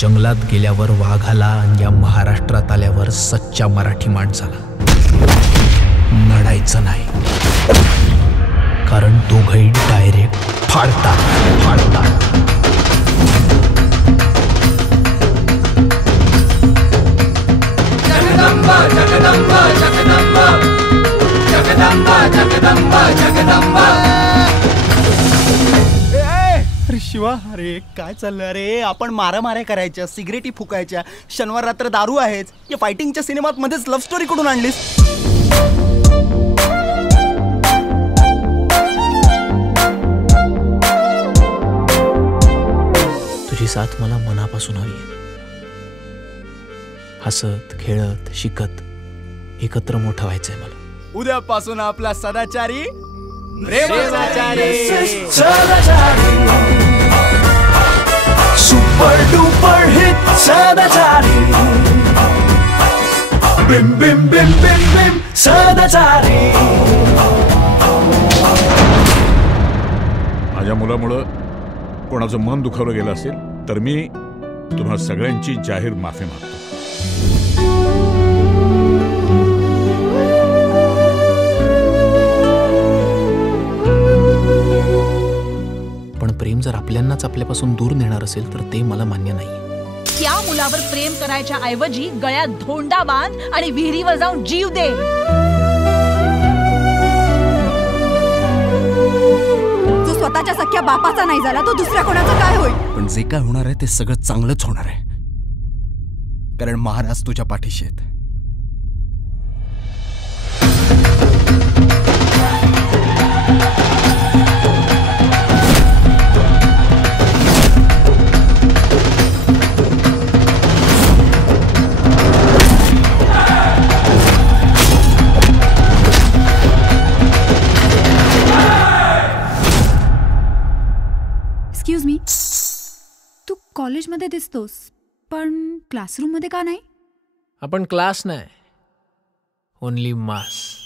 जंगलात गेल्यावर वाघाला आणि या महाराष्ट्रात आल्यावर सच्चा मराठी माणसाला नडायचं नाही, कारण दोघंही डायरेक्ट फाडतात. जगदंबा जगदंबा जगदंबा जगदंबा जगदंबा जगदंबा. अरे शिवा, अरे काय चाललं? अरे आपण मारामाऱ्या करायच्या, सिगरेटी फुकायच्या, शनिवार रात्र दारू आहेच. या फायटिंगच्या सिनेमात मध्येच लव्ह स्टोरी कुठून आणलीस? तुझी साथ मला मनापासून हवी आहे. हसत खेळत शिकत एकत्र मोठं व्हायचंय मला. उद्यापासून आपला सदाचारी प्रेमाचारी सुपर डुपर हिट सदाचारी. बिम बिम बिम बिम बिम सदाचारी. माझ्या मुलामुळं कोणाचं मन दुखावलं गेलं असेल तर मी तुम्हा सगळ्यांची जाहीर माफी मागतो. पण प्रेम जर आपल्यांनाच आपल्यापासून दूर नेणार असेल तर ते मला मान्य नाही. त्या मुलावर प्रेम करायच्या ऐवजी गळ्यात धोंडा बांध आणि विहिरीवर जाऊन जीव दे. जो स्वतःच्या सख्या बापाचा नाही झाला तो दुसऱ्या कोणाचा काय होईल? पण जे काय होणार आहे ते सगळं चांगलंच होणार आहे, कारण महाराज तुझ्या पाठीशी आहेत. एक्सक्यूज मी, तू कॉलेजमध्ये दिसतोस पण क्लासरूम मध्ये का नाही? आपण क्लास नाही, ओनली मास.